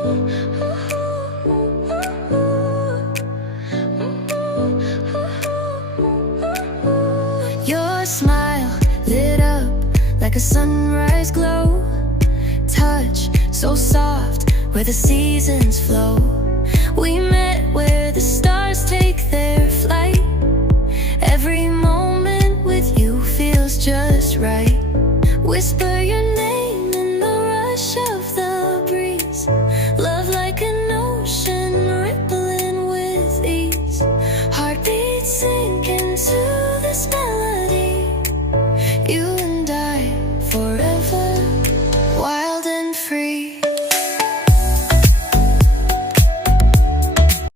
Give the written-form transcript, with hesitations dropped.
Your smile lit up like a sunrise glow. Touch so soft where the seasons flow. We met where the stars take their flight. Every moment with you feels just right. Whisper